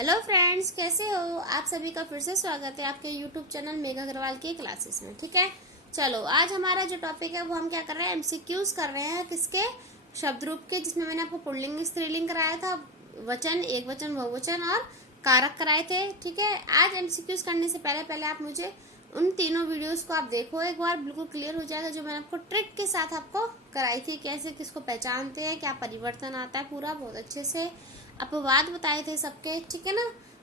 Hello friends, कैसे हो आप सभी का फिर से स्वागत है आपके यूट्यूब चैनल मेघा अग्रवाल की क्लासेस में। ठीक है, चलो आज हमारा जो टॉपिक है वो हम क्या कर रहे हैं, एमसीक्यूज कर रहे हैं किसके, शब्द रूप के, जिसमें मैंने आपको पुल्लिंग स्त्रीलिंग कराया था, वचन, एक वचन, बहुवचन और कारक कराए थे। ठीक है, आज एमसीक्यूज करने से पहले पहले आप मुझे उन तीनों वीडियोस को आप देखो एक बार, बिल्कुल क्लियर हो जाएगा। जो मैंने आपको ट्रिक के साथ आपको कराई थी, कैसे किसको पहचानते हैं, क्या परिवर्तन आता है, पूरा बहुत अच्छे से अपवाद बताए थे सबके। ठीक है ना,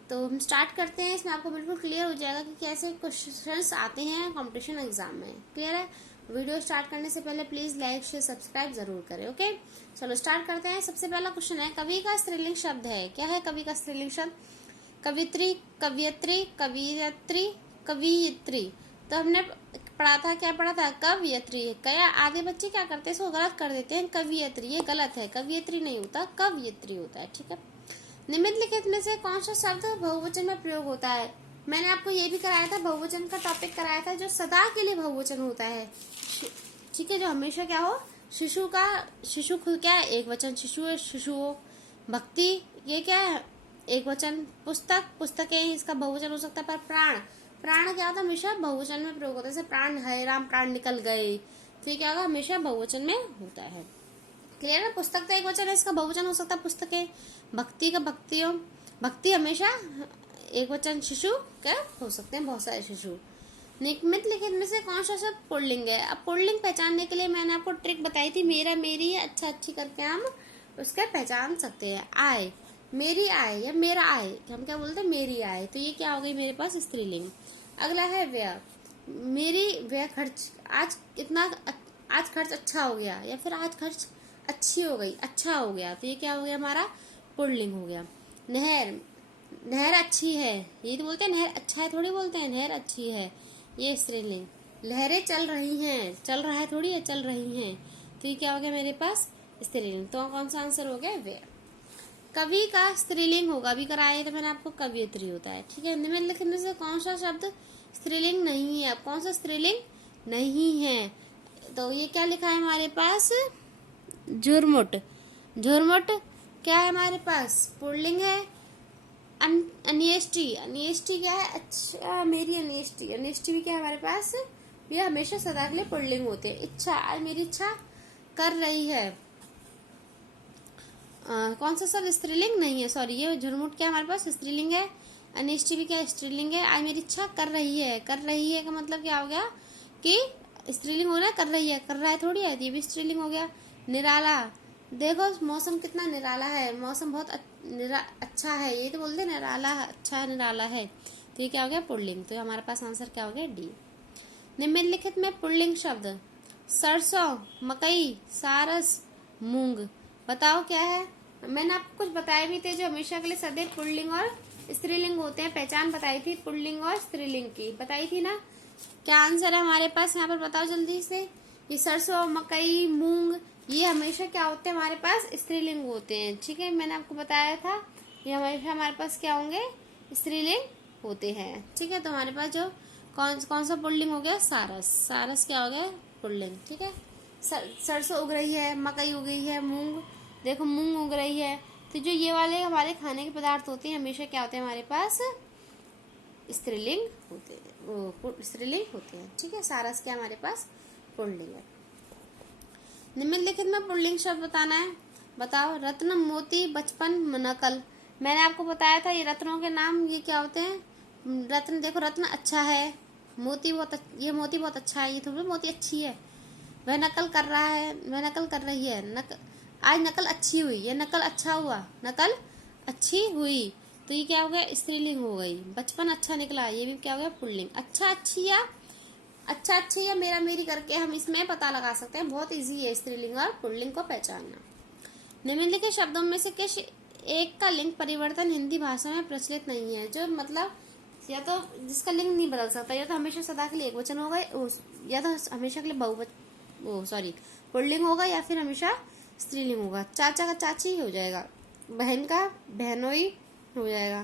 तो हम स्टार्ट करते हैं। इसमें आपको बिल्कुल क्लियर हो जाएगा कि कैसे क्वेश्चंस आते हैं कंपटीशन एग्जाम में। क्लियर है? वीडियो स्टार्ट करने से पहले प्लीज लाइक शेयर सब्सक्राइब जरूर करें। ओके, चलो स्टार्ट करते हैं। सबसे पहला क्वेश्चन है, कवि का स्त्रीलिंग शब्द है। क्या है कवि का स्त्रीलिंग शब्द? कवित्री, कवियत्री, कवियत्री, कवियत्री। तो हमने पढ़ा था, क्या पढ़ा था? कवियत्री। क्या आधे बच्चे क्या करते हैं, इसको गलत कर देते हैं, कवियत्री। ये गलत है, कवियत्री नहीं होता, कवियत्री होता है। ठीक है, निम्नलिखित में से कौन सा शब्द बहुवचन में प्रयोग होता है? मैंने आपको ये भी कराया था, बहुवचन का टॉपिक कराया था, जो सदा के लिए बहुवचन होता है। ठीक है, जो हमेशा क्या हो, शिशु का, शिशु खुद क्या है, एक वचन, शिशु है, शिशुओं। भक्ति, ये क्या है, एक वचन। पुस्तक, पुस्तकें, इसका बहुवचन हो सकता है। पर प्राण, प्राण क्या होता है, हमेशा बहुवचन में प्रयोग होता है। जैसे प्राण है राम, प्राण निकल गए, तो ये क्या होगा, हमेशा बहुवचन में होता है। क्लियर है? पुस्तक तो एक वचन है, इसका बहुवचन हो सकता है पुस्तकें। भक्ति का भक्तियों, भक्ति हमेशा एक वचन। शिशु क्या हो सकते हैं, बहुत सारे शिशु। निम्नलिखित में से कौन सा शब्द पुल्लिंग है? अब पुल्लिंग पहचानने के लिए मैंने आपको ट्रिक बताई थी, मेरा, मेरी, अच्छा, अच्छी करके हम उसका पहचान सकते हैं। आय, मेरी आय या मेरा आय, हम क्या बोलते हैं, मेरी आय। तो ये क्या हो गई मेरे पास, स्त्रीलिंग। अगला है व्यय, मेरी व्यय खर्च, आज इतना, आज खर्च अच्छा हो गया, या फिर आज खर्च अच्छी हो गई, अच्छा हो गया, तो ये क्या हो गया हमारा, पुल्लिंग हो गया। नहर, नहर अच्छी है, ये तो बोलते हैं नहर अच्छा है, थोड़ी बोलते हैं नहर अच्छी है, ये स्त्रीलिंग। लहरें चल रही हैं, चल रहा है थोड़ी है, चल रही हैं, तो ये क्या हो गया मेरे पास, स्त्रीलिंग। तो कौन सा आंसर हो गया, वे। कवि का स्त्रीलिंग होगा, अभी कराया तो मैंने आपको, कवियत्री होता है। ठीक है, निम्नलिखित में से कौन सा शब्द स्त्रीलिंग नहीं है? अब कौन सा स्त्रीलिंग नहीं है? तो ये क्या लिखा है हमारे पास, झुरमुट। झुरमुट क्या है हमारे पास, पुल्लिंग है। अन्येष्टि, अन्येष्टि क्या है, अच्छा मेरी अन्येष्टि, अन्येष्टि भी क्या है हमारे पास, ये हमेशा सदा के लिए पुल्लिंग होते हैं। इच्छा, आज मेरी इच्छा कर रही है, कौन सा सब स्त्रीलिंग नहीं है, सॉरी, ये झुरमुट क्या हमारे पास स्त्रीलिंग है। अनिष्टि भी क्या स्त्रीलिंग है। आज मेरी इच्छा कर रही है, कर रही है का मतलब क्या हो गया कि स्त्रीलिंग हो रहा है, कर रही है, कर रहा है थोड़ी है, ये भी स्त्रीलिंग हो गया। निराला, देखो मौसम कितना निराला है, मौसम बहुत अच्छा है, ये तो बोलते निराला, अच्छा निराला है, तो ये क्या हो गया, पुल्लिंग। तो हमारे पास आंसर क्या हो गया, डी। निम्नलिखित में पुल्लिंग शब्द, सरसों, मकई, सारस, मूंग, बताओ क्या है? मैंने आपको कुछ बताए भी थे, जो हमेशा के लिए सदैव पुल्लिंग और स्त्रीलिंग होते हैं, पहचान बताई थी पुल्लिंग और स्त्रीलिंग की, बताई थी ना। क्या आंसर है हमारे पास यहाँ पर, बताओ जल्दी से। ये सरसों, मकई, मूंग, ये हमेशा क्या होते हैं हमारे पास, स्त्रीलिंग होते हैं। ठीक है, मैंने आपको बताया था, ये हमेशा हमारे पास क्या होंगे, स्त्रीलिंग होते हैं। ठीक है, तो हमारे पास जो कौन कौन सा पुल्लिंग हो गया, सारस, सारस क्या हो गया, पुल्लिंग। ठीक है, सरसों उग रही है, मकई उग रही है, मूंग, देखो मूंग उग रही है। तो जो ये वाले हमारे खाने के पदार्थ होते हैं, हमेशा क्या होते हैं हमारे पास, स्त्रीलिंग होते हैं, वो स्त्रीलिंग होते हैं। ठीक है, सारस क्या हमारे पास, पुल्लिंग है। निम्नलिखित में पुल्लिंग शब्द बताना है, बताओ। रत्न, मोती, बचपन, नकल। मैंने आपको बताया था ये रत्नों के नाम, ये क्या होते हैं, रत्न, देखो रत्न अच्छा है, मोती बहुत, ये मोती बहुत अच्छा है, ये थोड़ी मोती अच्छी है। वह नकल कर रहा है, वह नकल कर रही है, आज नकल अच्छी हुई, ये नकल अच्छा हुआ, नकल अच्छी हुई, तो ये क्या हो गया, स्त्रीलिंग हो गई। बचपन अच्छा निकला, ये भी क्या हो गया, पुल्लिंग। अच्छा अच्छी, या अच्छा अच्छी, या मेरा मेरी करके हम इसमें पता लगा सकते हैं, बहुत इजी है स्त्रीलिंग और पुल्लिंग को पहचानना। निम्नलिखित शब्दों में से किस एक का लिंग परिवर्तन हिंदी भाषा में प्रचलित नहीं है? जो मतलब, या तो जिसका लिंग नहीं बदल सकता, या तो हमेशा सदा के लिए एक वचन होगा, या तो हमेशा के लिए बहुवचन, सॉरी, पुल्लिंग होगा, या फिर हमेशा स्त्रीलिंग होगा। चाचा का चाची हो जाएगा, बहन का बहनोई हो जाएगा,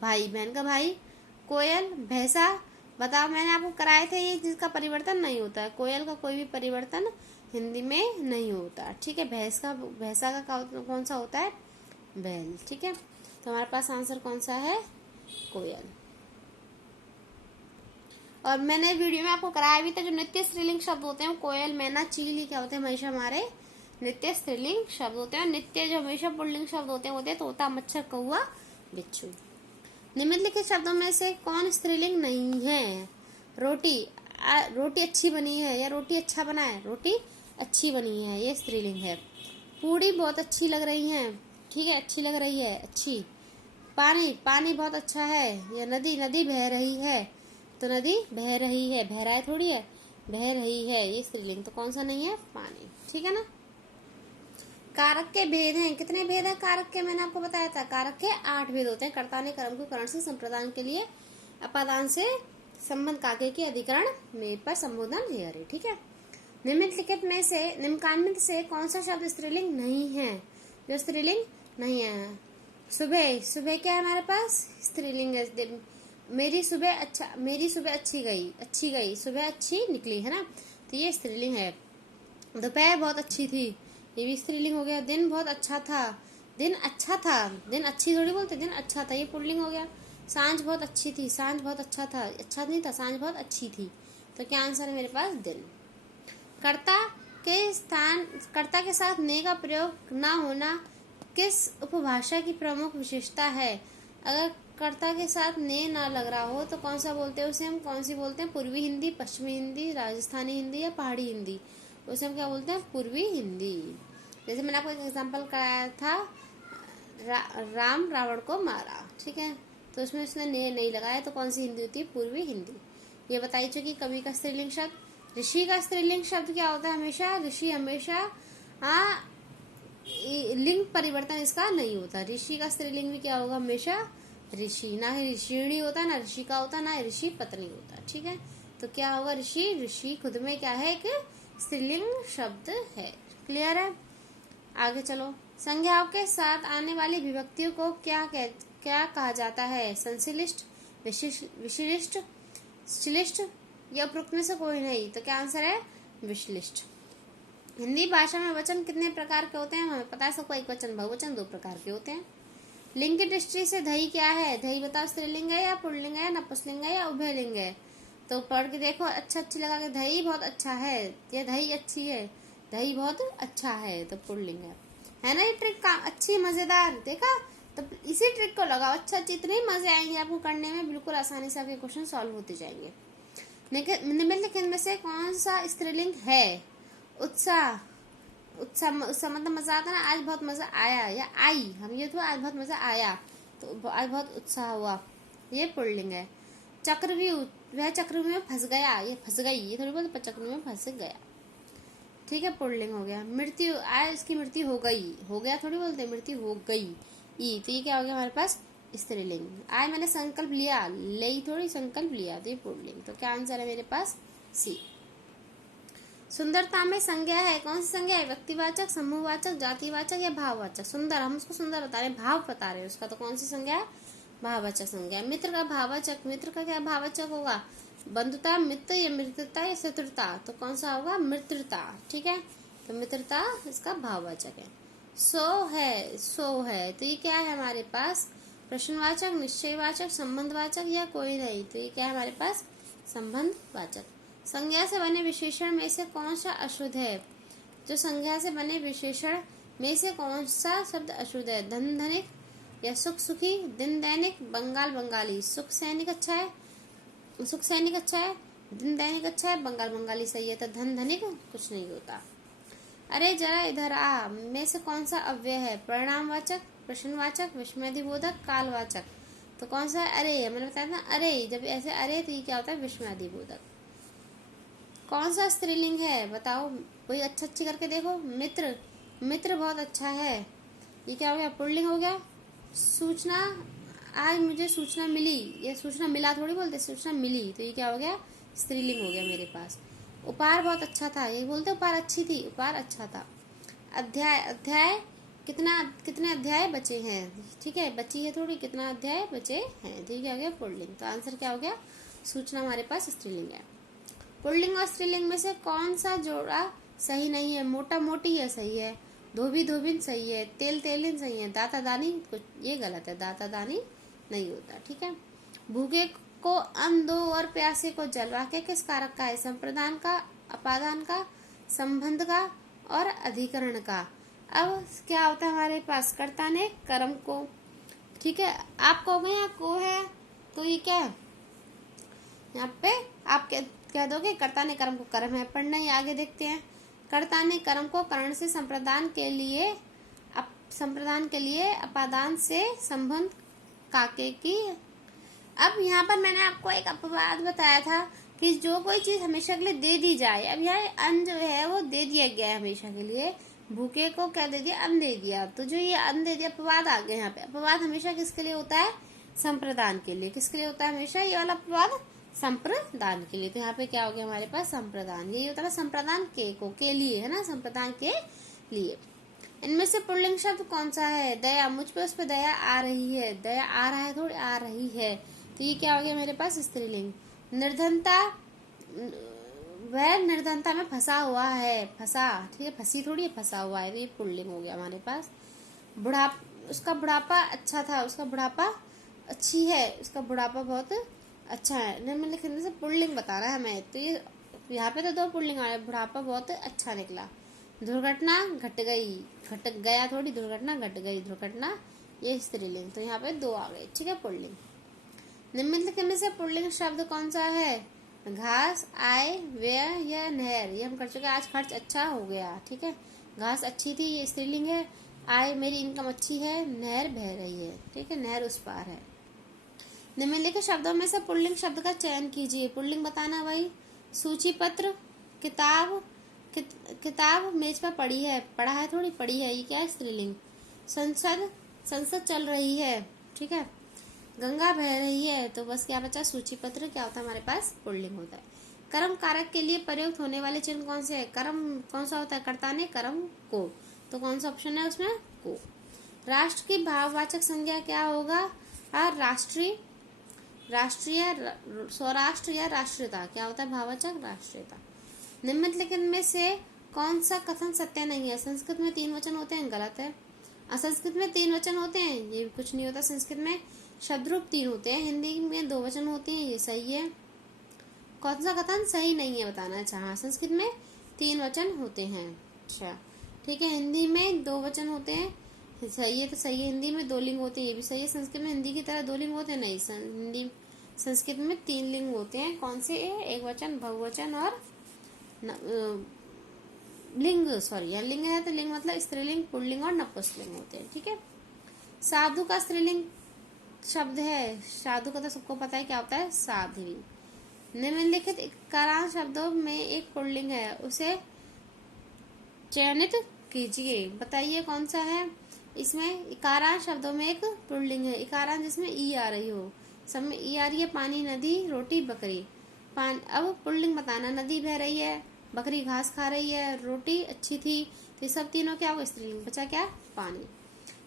भाई बहन का भाई, कोयल, भैंसा, बताओ मैंने आपको कराए थे ये, जिसका परिवर्तन नहीं होता है, कोयल का कोई भी परिवर्तन हिंदी में नहीं होता। ठीक है, भैंस का, भैंसा का कौन सा होता है, बैल। ठीक है, तो हमारे पास आंसर कौन सा है? कोयल। और मैंने वीडियो में आपको कराया भी था, जो नित्य स्त्रीलिंग शब्द होते हैं कोयल, मैना, चील, ये क्या होते हैं? हमेशा हमारे नित्य स्त्रीलिंग शब्द होते हैं। नित्य जो हमेशा पुल्लिंग शब्द होते हैं तोता, मच्छर, कौआ, बिच्छू। निम्नलिखित शब्दों में से कौन स्त्रीलिंग नहीं है? रोटी, रोटी अच्छी बनी है या रोटी अच्छा बना है? रोटी अच्छी बनी है, ये स्त्रीलिंग है। पूड़ी बहुत अच्छी लग रही है, ठीक है, अच्छी लग रही है, अच्छी। पानी, पानी बहुत अच्छा है। या नदी, नदी बह रही है, तो नदी बह रही है, बह रहा है थोड़ी है, बह रही है, ये स्त्रीलिंग। तो कौन सा नहीं है? पानी, ठीक है ना। कारक के भेद हैं, कितने भेद हैं कारक के? मैंने आपको बताया था, कारक के 8 भेद होते हैं। कर्ता ने कर्म को करण से संप्रदान के लिए, अपादान से संबंध काके के अधिकरण में पर संबोधन है, ठीक है। निम्नलिखित में से, निम्नकान्वित से कौन सा शब्द स्त्रीलिंग नहीं है? जो स्त्रीलिंग नहीं है, सुबह, सुबह क्या है हमारे पास? स्त्रीलिंग है। मेरी सुबह अच्छा, मेरी सुबह अच्छी गई, अच्छी गई, सुबह अच्छी निकली, है ना, तो ये स्त्रीलिंग है। दोपहर बहुत अच्छी थी, ये भी स्त्रीलिंग हो गया। दिन बहुत अच्छा था, दिन अच्छा था, दिन अच्छी थोड़ी बोलते, दिन अच्छा था, ये पुल्लिंग हो गया। सांझ बहुत अच्छी थी, सांझ बहुत अच्छा था, अच्छा नहीं था, सांझ बहुत अच्छी थी। तो क्या आंसर है मेरे पास? दिन। कर्ता के स्थान, कर्ता के साथ ने का प्रयोग ना होना किस उपभाषा की प्रमुख विशेषता है? अगर कर्ता के साथ ने ना लग रहा हो तो कौन सा बोलते हैं? उसे हम कौन सी बोलते हैं? पूर्वी हिंदी, पश्चिमी हिंदी, राजस्थानी हिंदी या पहाड़ी हिंदी? उसे हम क्या बोलते हैं? पूर्वी हिंदी। जैसे मैंने आपको एक एग्जांपल कराया था, राम रावण को मारा, ठीक है, तो उसमें उसने ने नहीं लगाया, तो कौन सी हिंदी होती है? पूर्वी हिंदी। ये बताई चुकी। कवि का स्त्रीलिंग शब्द। ऋषि का स्त्रीलिंग शब्द क्या होता है? हमेशा ऋषि, हमेशा लिंग परिवर्तन इसका नहीं होता। ऋषि का स्त्रीलिंग भी क्या होगा? हमेशा ऋषि। ना ही ऋषिणी होता, ना ऋषि का होता, ना ऋषि पत्नी होता, ठीक है। तो क्या होगा? ऋषि। ऋषि खुद में क्या है? एक स्त्रीलिंग शब्द है। क्लियर है? आगे चलो। संज्ञाओं के साथ आने वाली विभक्तियों को क्या कहा जाता है? संश्लिष्ट, विशिष्ट, श्लिष्ट या उपरोक्त में से कोई नहीं? तो क्या आंसर है? विश्लिष्ट। हिंदी भाषा में वचन कितने प्रकार के होते हैं? हमें पता है सबको। एक वचन, बहुवचन, 2 प्रकार के होते हैं। लिंग की दृष्टि से दही क्या है? दही बताओ, स्त्रीलिंग है या पुल्लिंग है, नपुंसकलिंग है या उभयलिंग है? तो पढ़ के देखो, अच्छा अच्छी लगा के, दही बहुत अच्छा है, या दही अच्छी है, दही बहुत अच्छा है, तो पुल्लिंग है ना। ये ट्रिक का अच्छी, मजेदार, देखा? तो इसी ट्रिक को लगाओ, अच्छा, इतने मजे आएंगे आपको करने में, बिल्कुल आसानी से आपके क्वेश्चन सॉल्व होते जाएंगे। निम्नलिखित में से कौन सा स्त्रीलिंग है? उत्साह, उत्साह मतलब मजा आता ना, आज बहुत मजा आया, या आई, हम ये तो आज बहुत मजा आया, तो आज बहुत उत्साह हुआ, ये पुल्लिंग है। चक्रव्यूह, वह चक्रव्यूह में फंस गया, ये फंस गई, ये थोड़ी बोलते, चक्रव्यूह में फंस गया, ठीक है, पुल्लिंग हो गया। मृत्यु, आज इसकी मृत्यु हो गई, हो गया थोड़ी बोलते, मृत्यु हो गई, ई, तो ये क्या हो गया हमारे पास? स्त्रीलिंग। आज मैंने संकल्प लिया, ले थोड़ी, संकल्प लिया, तो ये पुल्लिंग। तो क्या आंसर है मेरे पास? सी। सुंदरता में संज्ञा है, कौन सी संज्ञा है? व्यक्तिवाचक, समूहवाचक, जातिवाचक या भाववाचक? सुंदर, हम उसको सुंदर बता रहे हैं, भाव बता रहे हैं उसका, तो कौन सी संज्ञा है? भाववाचक संज्ञा। मित्र का भाववाचक, मित्र का क्या भाववाचक होगा? बंधुता, मित्र या मित्रता या शत्रुता? तो कौन सा होगा? मित्रता, ठीक है, तो मित्रता इसका भाववाचक है। सो है, सो है, तो ये क्या है हमारे पास? प्रश्नवाचक, निश्चयवाचक, संबंधवाचक या कोई नहीं? तो ये क्या है हमारे पास? संबंधवाचक। संज्ञा से बने विशेषण में से कौन सा अशुद्ध है? जो संज्ञा से बने विशेषण में से कौन सा शब्द अशुद्ध है? धन धनिक या सुख सुखी, दिन दैनिक, बंगाल बंगाली? सुख सैनिक अच्छा है, सुख सैनिक अच्छा है, दिन दैनिक अच्छा है, बंगाल बंगाली सही है, तो धन धनिक कुछ नहीं होता। अरे जरा इधर आ में से कौन सा अव्यय है? परिणामवाचक, प्रश्नवाचक, विस्मयादिबोधक, कालवाचक? तो कौन सा? अरे, मैंने बताया था अरे, जब ऐसे अरे तो ये क्या होता है? विस्मयादिबोधक। कौन सा स्त्रीलिंग है बताओ? कोई अच्छी करके देखो। मित्र, मित्र बहुत अच्छा है, ये क्या हो गया? पुल्लिंग हो गया। सूचना, आज मुझे सूचना मिली, ये सूचना मिला थोड़ी बोलते, सूचना मिली, तो ये क्या हो गया? स्त्रीलिंग हो गया मेरे पास। उपहार बहुत अच्छा था, ये बोलते उपहार अच्छी थी, उपहार अच्छा था। अध्याय, अध्याय कितने अध्याय बचे हैं? ठीक है, बची है थोड़ी, कितना अध्याय बचे हैं, ठीक है, हो गया पुल्लिंग। तो आंसर क्या हो गया? सूचना हमारे पास स्त्रीलिंग है। पुल्लिंग और स्त्रीलिंग में से कौन सा जोड़ा सही नहीं है? मोटा मोटी है सही है, धोबी धोबिन सही है, तेल तेलिन सही है, दाता दानी कुछ ये गलत है, दाता दानी नहीं होता। ठीक है। भूखे को अन्न दो और प्यासे को जल, वाक्य किस कारक का है? संप्रदान का, अपादान का, संबंध का और अधिकरण का। अब क्या होता है हमारे पास? कर्ता ने कर्म को, ठीक है, आप कहोगे यहाँ को है तो ये क्या है? यहाँ पे आप कह दोगे कर्ता ने कर्म को कर्म है, पर नहीं, आगे देखते हैं। कर्ता ने कर्म को करण से संप्रदान के लिए अपादान से संबंध काके की। अब यहाँ पर मैंने आपको एक अपवाद बताया था कि जो कोई चीज हमेशा के लिए दे दी जाए। अब यहाँ अन्न जो है वो दे दिया गया है हमेशा के लिए, भूखे को क्या दे दिया? अन्न दे दिया। तो जो ये अन्न दे दिया, अपवाद आ गया यहाँ पे। अपवाद हमेशा किसके लिए होता है? संप्रदान के लिए। किसके लिए होता है हमेशा ये वाला अपवाद? संप्रदान के लिए। तो यहाँ पे क्या हो गया हमारे पास? संप्रदान। यही होता है संप्रदान के लिए, है ना, संप्रदान के लिए। इनमें से पुल्लिंग शब्द कौन सा है? दया। मुझ पे उस पे दया आ रही है, दया आ रहा है थोड़ी, आ रही है, तो ये क्या हो गया मेरे पास? स्त्रीलिंग। निर्धनता, वह निर्धनता में फंसा हुआ है, फंसा, ठीक है, फंसी थोड़ी है, फंसा हुआ है, तो ये पुल्लिंग हो गया हमारे पास। उसका बुढ़ापा अच्छा था, उसका बुढ़ापा अच्छी है, उसका बुढ़ापा बहुत अच्छा है। निम्न लिखने से पुल्लिंग बताना है हमें, तो ये यहाँ पे तो दो पुल्लिंग आ रहे, बुढ़ापा बहुत अच्छा निकला। दुर्घटना घट गई, घट गया थोड़ी, दुर्घटना घट गई, दुर्घटना ये स्त्रीलिंग, तो यहाँ पे दो आ गए, ठीक है, पुल्लिंग। निम्नलिखित में से पुल्लिंग शब्द कौन सा है? घास, आय, व्यय या नहर। ये हम कर चुके, आज खर्च अच्छा हो गया, ठीक है, घास अच्छी थी, ये स्त्रीलिंग है। आय मेरी इनकम अच्छी है, नहर बह रही है, ठीक है, नहर उस पार है। निम्नलिखित शब्दों में से पुल्लिंग शब्द का चयन कीजिए। पुल्लिंग बताना भाई। सूची पत्र, किताब, किताब मेज पर पड़ी है, पढ़ा है थोड़ी, पड़ी है, ये क्या है? स्त्रीलिंग। संसद चल रही है, ठीक है, गंगा बह रही है, तो बस क्या बचा? सूची पत्र क्या होता है हमारे पास? पुल्लिंग होता है। कर्म कारक के लिए प्रयुक्त होने वाले चिन्ह कौन से है? कर्म कौन सा होता है? कर्ता ने कर्म को, तो कौन सा ऑप्शन है उसमें? को। राष्ट्र की भाववाचक संज्ञा क्या होगा? राष्ट्रीय, स्वराष्ट्र या राष्ट्रीयता। क्या होता है भाववाचक? राष्ट्रीयता। निम्नलिखित में से कौन सा कथन सत्य नहीं है? संस्कृत में 3 वचन होते हैं, गलत है। असंस्कृत में 3 वचन होते हैं, ये भी कुछ नहीं होता। संस्कृत में शब्द रूप 3 होते हैं, हिंदी में 2 वचन होते हैं, ये सही है। कौन सा कथन सही नहीं है बताना है। अच्छा, हाँ, संस्कृत में 3 वचन होते हैं, अच्छा, ठीक है। हिंदी में 2 वचन होते हैं, सही है, तो सही है। हिंदी में 2 लिंग होते हैं, ये भी सही है। संस्कृत में हिंदी की तरह 2 लिंग होते हैं, नहीं, संस्कृत में 3 लिंग होते हैं। कौन से? एक वचन, बहुवचन और लिंग, सॉरी, यहाँ लिंग है तो लिंग मतलब स्त्रीलिंग, पुल्लिंग और नपुंसकलिंग होते हैं, ठीक है। साधु का स्त्रीलिंग शब्द है, साधु का तो सबको पता है क्या होता है? साध्वी। निम्नलिखित इकारांत शब्दों में एक पुल्लिंग है, उसे चयनित कीजिए। बताइए कौन सा है? इसमें इकारांत शब्दों में एक पुल्लिंग है, इकारांत जिसमें ई आ रही हो, सब में ई आ रही है। पानी, नदी, रोटी, बकरी। अब पुल्लिंग बताना। नदी बह रही है, बकरी घास खा रही है, रोटी अच्छी थी, तो ये सब तीनों क्या हो? स्त्रीलिंग। बचा क्या? पानी।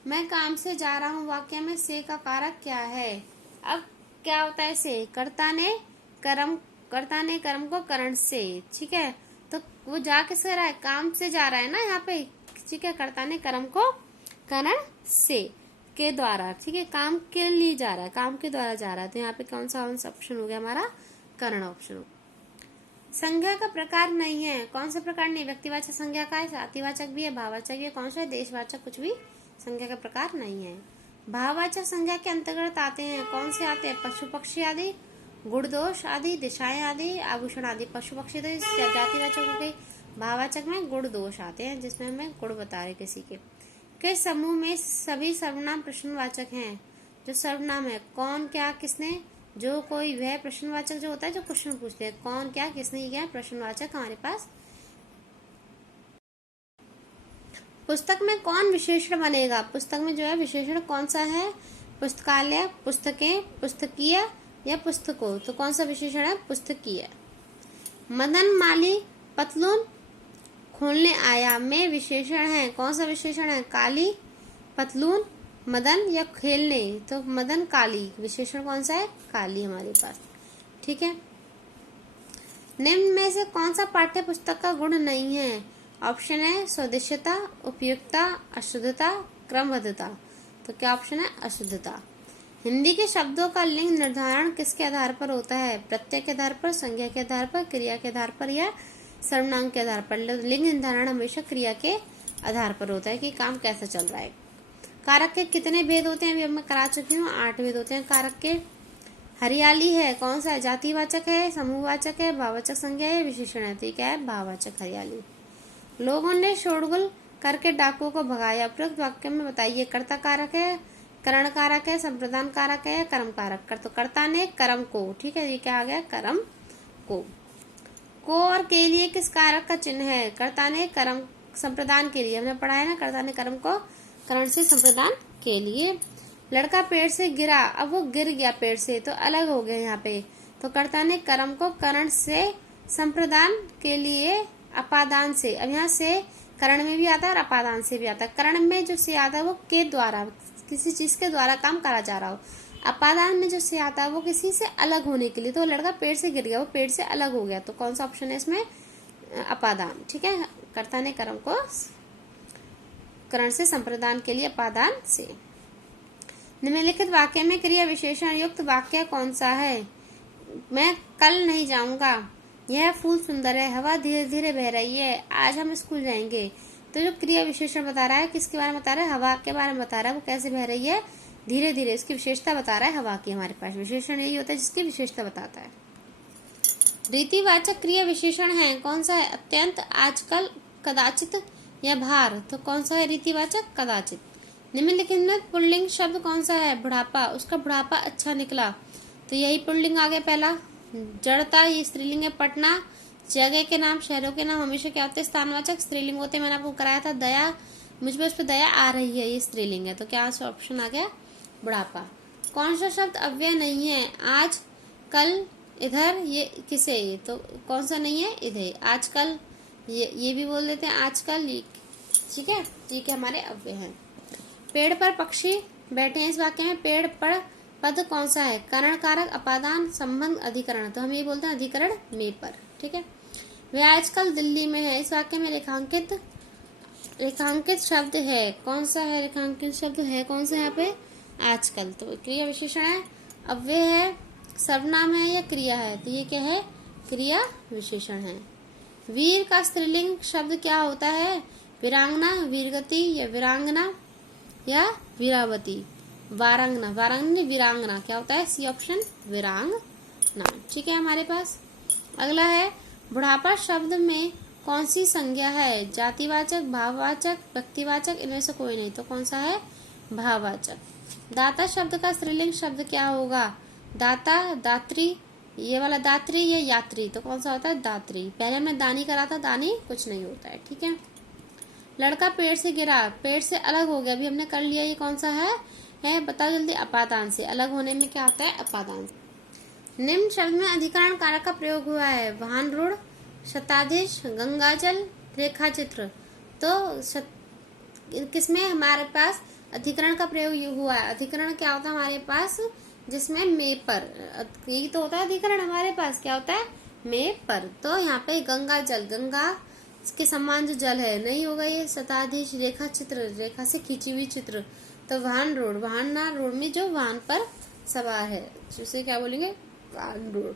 मैं काम से जा रहा हूँ, वाक्य में से का कारक क्या है? अब क्या होता है? से कर्ता ने कर्म को करण से, ठीक है, तो वो जा किससे रहा है? काम से जा रहा है ना यहाँ पे, ठीक है, कर्ता ने कर्म को करण से के द्वारा, ठीक है, काम के लिए जा रहा है, काम के द्वारा जा रहा है, तो यहाँ पे कौन सा ऑप्शन हो गया हमारा? करण ऑप्शन। संज्ञा का प्रकार नहीं है, कौन सा प्रकार नहीं? व्यक्तिवाचक संज्ञा का है, जातिवाचक भी है, भाववाचक भी है, कौन सा है? देशवाचक, कुछ भी संज्ञा का प्रकार नहीं है। भाववाचक संज्ञा के अंतर्गत आते हैं, कौन से आते हैं? पशु पक्षी आदि, गुण दोष आदि, दिशाएं आदि, आभूषण आदि। पशु पक्षी तो जातिवाचक हो गई, भाववाचक में गुण दोष आते हैं, जिसमें हमें गुण बता रहे किसी के समूह में सभी सर्वनाम प्रश्नवाचक हैं। जो सर्वनाम है, कौन, क्या, किसने, जो, कोई, वह, प्रश्नवाचक जो होता है, जो क्वेश्चन पूछते हैं, कौन, क्या, किसने, ये क्या है? प्रश्नवाचक हमारे पास। पुस्तक में कौन विशेषण बनेगा? पुस्तक में जो है विशेषण कौन सा है? पुस्तकालय, पुस्तकें, पुस्तकीय या पुस्तकों, तो कौन सा विशेषण है? पुस्तकीय। मदन माली पतलून खोलने आया में विशेषण है, कौन सा विशेषण है? काली, पतलून, मदन या खेलने, तो मदन, काली, विशेषण कौन सा है? काली हमारे पास, ठीक है। निम्न में से कौन सा पाठ्य पुस्तक का गुण नहीं है? ऑप्शन है स्वदेश्यता, उपयुक्तता, अशुद्धता, क्रमबद्धता। तो क्या ऑप्शन है? अशुद्धता। हिंदी के शब्दों का लिंग निर्धारण किसके आधार पर होता है? प्रत्यय के आधार पर, संज्ञा के आधार पर, क्रिया के आधार पर या सर्वनाम के आधार पर? लिंग निर्धारण हमेशा क्रिया के आधार पर होता है कि काम कैसा चल रहा है। कारक के कितने भेद होते हैं? अभी अब मैं करा चुकी हूँ, 8 भेद होते हैं कारक के। हरियाली है, कौन सा है? जातिवाचक है, समूहवाचक है, भाववाचक संज्ञा है, विशेषण है? तो ये क्या है? भाववाचक हरियाली। लोगों ने शोरगुल करके डाकुओं को भगाया। उपरोक्त वाक्य में बताइए कर्ता कारक है, करण कारक है, संप्रदान कारक है, कर्म कारक। कर तो कर्ता ने कर्म को, ठीक है, ये क्या आ गया? कर्म को और के लिए किस कारक का चिन्ह है? कर्ता ने कर्म संप्रदान के लिए, हमने पढ़ा है ना, कर्ता ने कर्म को करण से संप्रदान के लिए। लड़का पेड़ से गिरा, अब वो गिर गया पेड़ से तो अलग हो गया यहाँ पे। तो कर्ता ने कर्म को करण से संप्रदान के लिए अपादान से, अब यहाँ से करण में भी आता है और अपादान से भी आता है। करण में जो से आता है वो के द्वारा, किसी चीज के द्वारा काम करा जा रहा हो। अपादान में जो से आता है वो किसी से अलग होने के लिए। तो लड़का पेड़ से गिर गया, वो पेड़ से अलग हो गया, तो कौन सा ऑप्शन है इसमें? अपादान। ठीक है, कर्ता ने कर्म को करण से संप्रदान के लिए अपादान से। निम्नलिखित वाक्य में क्रिया विशेषण युक्त वाक्य कौन सा है? मैं कल नहीं जाऊंगा, यह फूल सुंदर है, हवा धीरे धीरे बह रही है, आज हम स्कूल जाएंगे। तो जो क्रिया विशेषण बता रहा है किसके बारे में बता रहा है? हवा के बारे में बता रहा है। वो कैसे बह रही है? धीरे धीरे। इसकी विशेषता बता रहा है हवा की। हमारे पास विशेषण यही होता है जिसकी विशेषता बताता है। रीतिवाचक क्रिया विशेषण है, कौन सा है? अत्यंत, आजकल, कदाचित या भार। तो कौन सा है रीतिवाचक? कदाचित। निम्नलिखित में पुल्लिंग शब्द कौन सा है? बुढ़ापा, उसका बुढ़ापा अच्छा निकला, तो यही पुल्लिंग आ गया पहला। जड़ता, ये स्त्रीलिंग है। पटना, जगह के नाम, शहरों के नाम हमेशा क्या होते हैं? स्थानवाचक स्त्रीलिंग होते हैं। मैंने आपको कराया था। दया, मुझ पर उस पर दया आ रही है, ये स्त्रीलिंग है। तो क्या ऑप्शन आ गया? बुढ़ापा। कौन सा शब्द अव्यय नहीं है? आज, कल, इधर, ये किसे? तो कौन सा नहीं है? इधर। आजकल, ये भी बोल देते हैं आजकल, ठीक है। ये क्या हमारे अव्यय हैं। पेड़ पर पक्षी बैठे हैं, इस वाक्य में पेड़ पर पद कौन सा है? करण कारक, अपादान, संबंध, अधिकरण। तो हम ये बोलते हैं अधिकरण में पर। ठीक है। वे आजकल दिल्ली में है, इस वाक्य में रेखांकित शब्द है, कौन सा है? रेखांकित शब्द है कौन सा यहाँ पे? आजकल। तो क्रिया विशेषण है, अव्यय है, सर्वनाम है या क्रिया है? तो ये क्या है? क्रिया विशेषण है। वीर का स्त्रीलिंग शब्द क्या होता है? वीरांगना, वीरगति या वीरांगना या वीरावती। वारांगना, वारांगना, वीरांगना क्या होता है? सी ऑप्शन, वीरांगना। ठीक है हमारे पास। अगला है बुढ़ापा शब्द में कौन सी संज्ञा है? जातिवाचक, भाववाचक, व्यक्तिवाचक, इनमें से कोई नहीं। तो कौन सा है? भाववाचक। दाता शब्द का स्त्रीलिंग शब्द क्या होगा? दाता, दात्री, ये वाला दात्री या यात्री। तो कौन सा होता है? दात्री। पहले हमने दानी करा था, दानी कुछ नहीं होता है। ठीक है। लड़का पेड़ से गिरा, पेड़ से अलग हो गया, अभी हमने कर लिया। ये कौन सा है बताओ जल्दी। अपादान से। अलग होने में क्या होता है? अपादान। निम्न शब्द में अधिकरण कारक का प्रयोग हुआ है। वाहन रूढ़, शताधीश, गंगाजल, रेखाचित्र। तो किसमें हमारे पास अधिकरण का प्रयोग हुआ है? अधिकरण क्या होता है हमारे पास? जिसमें में पर, यही तो होता है अधिकरण हमारे पास। क्या होता है? में पर। तो यहाँ पे गंगा जल, गंगा के समान जो जल है नहीं होगा ये। शताधीश, रेखा चित्र, रेखा से खींची हुई चित्र। तो वाहन रोड, वाहन ना रोड में जो वाहन पर सवार है उसे क्या बोलेंगे? वाहन रोड।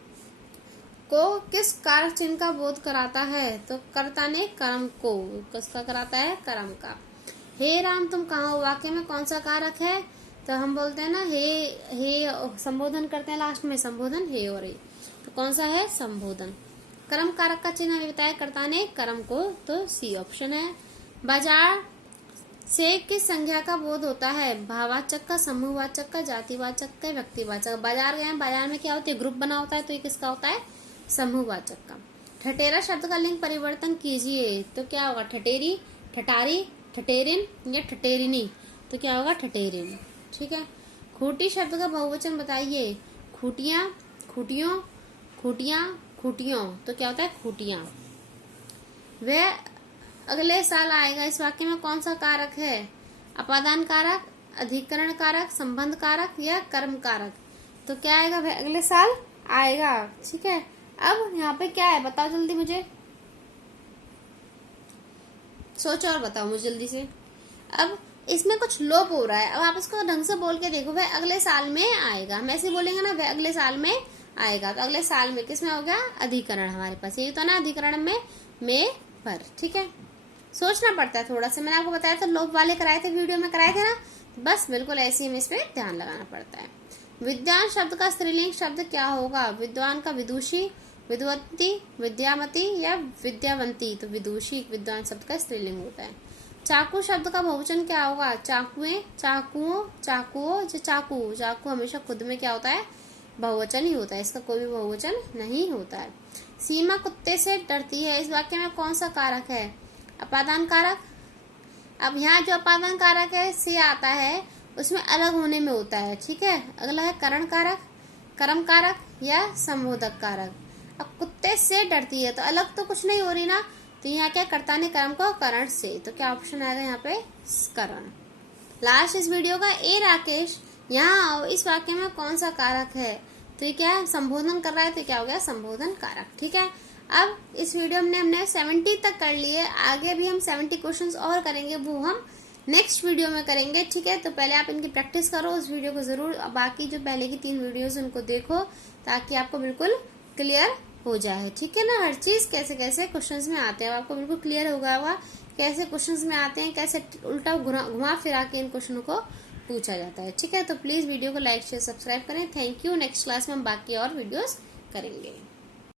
को किस कारक चिन्ह का बोध कराता है? तो कर्ता ने कर्म को किसका कराता है? कर्म का। हे राम तुम कहाँ हो, वाक्य में कौन सा कारक है? तो हम बोलते हैं ना हे संबोधन करते हैं लास्ट में, संबोधन हे और ये। तो कौन सा है? संबोधन। कर्म कारक का चिन्ह हमें बताया कर्ता ने कर्म को, तो सी ऑप्शन है। बाजार से किस संज्ञा का बोध होता है? भाववाचक का, समूहवाचक का, जातिवाचक का, व्यक्तिवाचक। बाजार गए, बाजार में क्या होती है? ग्रुप बना होता है, तो ये किसका होता है? समूहवाचक का। ठठेरा शब्द का लिंग परिवर्तन कीजिए, तो क्या होगा? ठठेरी, ठठारी, ठठेरिन या ठठेरिनी। तो क्या होगा? ठठेरिन। ठीक है। खूटी शब्द का बहुवचन बताइए। खूटियां, खूटियों, खूटियां, खूटियों। तो क्या होता है? खूटियां। वह अगले साल आएगा, इस वाक्य में कौन सा कारक है? अपादान कारक, अधिकरण कारक, संबंध कारक या कर्म कारक। तो क्या आएगा? वह अगले साल आएगा। ठीक है। अब यहाँ पे क्या है बताओ जल्दी मुझे। सोचो और बताओ मुझे जल्दी से। अब इसमें कुछ लोप हो रहा है, अब आप इसको ढंग से बोल के देखो, वह अगले साल में आएगा। हम ऐसे बोलेंगे ना, वह अगले साल में आएगा, तो अगले साल में किसमें हो गया, अधिकरण हमारे पास, यही तो ना अधिकरण में पर। ठीक है, सोचना पड़ता है थोड़ा सा। मैंने आपको बताया था लोप वाले कराए थे, वीडियो में कराए थे ना, बस बिल्कुल ऐसे ही हमें इस पे ध्यान लगाना पड़ता है। विद्वान शब्द का स्त्रीलिंग शब्द क्या होगा? विद्वान का विदुषी, विद्वती, विद्यामती या विद्यावंती, तो विदुषी विद्वान शब्द का स्त्रीलिंग होता है। चाकू शब्द का बहुवचन क्या होगा? चाकुएं, चाकुओं, चाकुओं या चाकू। चाकू हमेशा खुद में क्या होता है, बहुवचन ही होता है, इसका कोई भी बहुवचन नहीं होता है। सीमा कुत्ते से डरती है, इस वाक्य में कौन सा कारक है? अपादान कारक। अब यहाँ जो अपादान कारक है से आता है, उसमें अलग होने में होता है। ठीक है, अगला है करण कारक, कर्म कारक या संबोधक कारक। अब कुत्ते से डरती है तो अलग तो कुछ नहीं हो रही ना, तो यहाँ क्या, कर्ता ने कर्म को करण से, तो क्या ऑप्शन आएगा यहाँ पे, करण। लास्ट इस वीडियो का, ए राकेश यहाँ आओ, इस वाक्य में कौन सा कारक है? तो ये क्या, संबोधन कर रहा है, तो क्या हो गया, संबोधन कारक। ठीक है, अब इस वीडियो में हमने 70 तक कर लिए, आगे भी हम 70 क्वेश्चंस और करेंगे, वो हम नेक्स्ट वीडियो में करेंगे। ठीक है, तो पहले आप इनकी प्रैक्टिस करो, उस वीडियो को जरूर, बाकी जो पहले की 3 वीडियोस उनको देखो, ताकि आपको बिल्कुल क्लियर हो जाए। ठीक है ना, हर चीज कैसे कैसे क्वेश्चंस में आते हैं, आपको बिल्कुल क्लियर होगा कैसे क्वेश्चंस में आते हैं, कैसे उल्टा घुमा फिरा के इन क्वेश्चनों को पूछा जाता है। ठीक है, तो प्लीज वीडियो को लाइक शेयर सब्सक्राइब करें। Thank you. नेक्स्ट क्लास में हम बाकी और वीडियोस करेंगे।